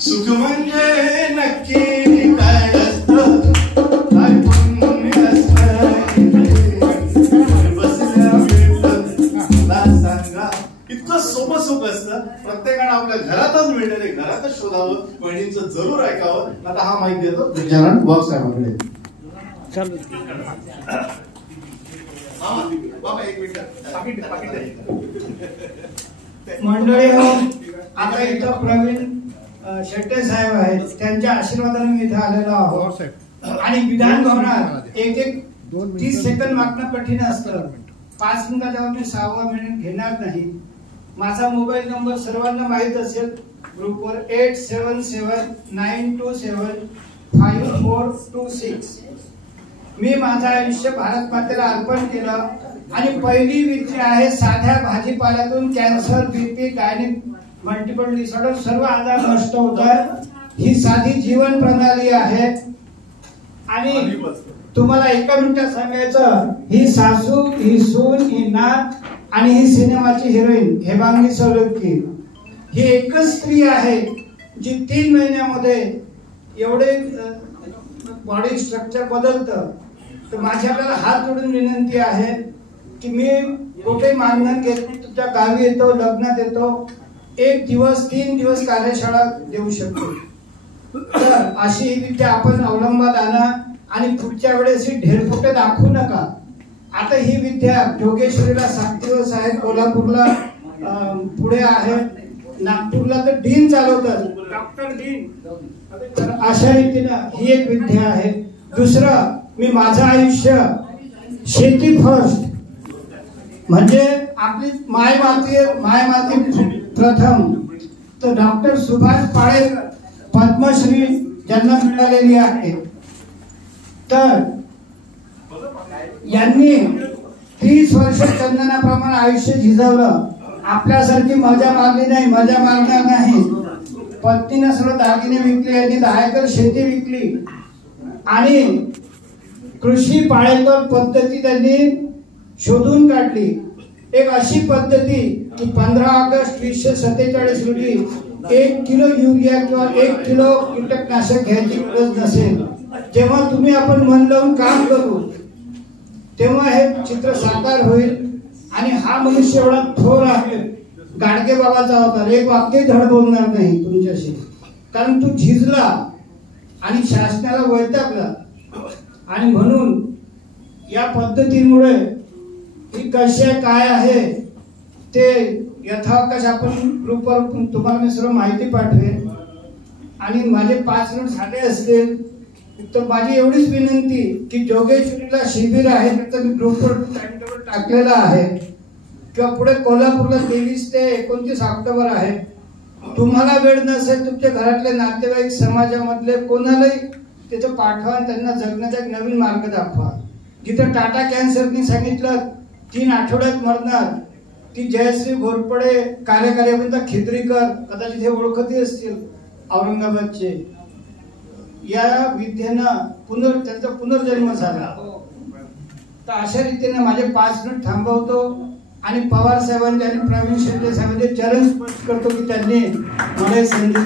सुख म्हणजे नक्की काय असतं, काय पुण्य असतं, बसल्या मला सांगा. इतकं सोपं सुख असतं. प्रत्येकाने आपल्या घरातच मिळणारे घरातच शोधावं, बहिणींचं जरूर ऐकावं. आता हा माहिती देतो गजानन वाघ साहेबांकडे. बाबा एक मिनिट मंडळी हो, आता इथं प्रवीण शेट्टे साहेब आहेत, त्यांच्या आशीर्वादाने मी इथं आलेलो आहोत. आणि विधान भवनात एक 30 सेकंद मागणं कठीण असतं. 5 मिनिटाच्यावर मी 6वा मिनिट घेणार नाही. माझा मोबाईल नंबर सर्वांना माहित असेल, ग्रुपवर 8779275426. मी माझं आयुष्य भारत मातेला अर्पण केलं आणि पहिली विद्या आहे साध्या भाजीपाल्यातून cancer, BP, gynaec, multiple disorder सर्व आजार नष्ट होतात. ही साधी जीवन प्रणाली आहे. आणि तुम्हाला एका मिनिटात सांगायचं, ही सासू, ही सून, ही नात आणि ही सिनेमाची हिरोईन हेमांगी सोलंकी, ही एकच स्त्री आहे जी 3 महिन्यामध्ये एवढे बॉडी स्ट्रक्चर बदलतं. तर माझी आपल्याला हात जोडून विनंती आहे की मी कुठे मानधन घेत, तुमच्या गावी येतो, लग्नात येतो, 1 दिवस 3 दिवस कार्यशाळा देऊ शकतो. तर अशी ही विद्या आपण अवलंबात आणा आणि पुढच्या वेळेस ही ढेरफोटे दाखवू नका. आता ही विद्या जोगेश्वरीला 7 दिवस आहे, कोल्हापूरला पुढे आहे, नागपूरला तर डीन चालवतात, डॉक्टर डीन. तर अशा रीतीनं ही एक विद्या आहे. दुसरं, मी माझं आयुष्य शेती फर्स्ट, म्हणजे आपली माय माती प्रथम. तर डॉक्टर सुभाष पाळे पद्मश्री ज्यांना मिळालेली आहे, तर यांनी 30 वर्ष चंदनाप्रमाणे आयुष्य झिजवलं. आपल्यासारखी मजा मारली नाही, मजा मारणार नाही. पत्नीनं सर्व दागिने विकले, यांनी 10 एकर शेती विकली आणि कृषी पाळेकर पद्धती त्यांनी शोधून काढली. एक अशी पद्धती की 15 ऑगस्ट 1947 रोजी 1 किलो युरिया किंवा 1 किलो कीटकनाशक घ्यायची गरज नसेल. जेव्हा तुम्ही आपण मन लावून काम करू तेव्हा हे चित्र साकार होईल. आणि हा मनुष्य एवढा थोर आहे, गाडगे बाबाचा होता, एक वाक्य धड बोलणार नाही तुमच्याशी, कारण तू झिजला आणि शासनाला वैतागला. आणि म्हणून या पद्धतीमुळे ही कशी काय आहे ते यथावकाश आपण ग्रुपवर तुम्हाला मी सर्व माहिती पाठवेन. आणि माझे 5 मिनिट झाले असतील तर माझी एवढीच विनंती की जोगेश्वरीला शिबिर आहे, त्याचा मी ग्रुपवर टाइमटेबल टाकलेला आहे, किंवा पुढे कोल्हापूरला 23 ते 29 ऑक्टोबर आहे. तुम्हाला वेळ नसेल, तुमच्या घरातले नातेवाईक, समाजामधले कोणालाही तिथं पाठवा, त्यांना जगण्याचा एक नवीन मार्ग दाखवा. जिथं टाटा कॅन्सरनी सांगितलं 3 आठवड्यात मरणार, ती जयश्री घोरपडे, कार्यकारी अभियंता खिद्रीकर, कदाचित हे ओळखती असतील, औरंगाबादचे, या विद्येनं त्यांचा पुनर्जन्म झाला. तर अशा रीतीने माझे 5 मिनिट थांबवतो आणि पवार साहेबांचे आणि प्रवीण शेट्टे साहेबांचे चरण स्पर्श करतो की त्यांनी मला संधी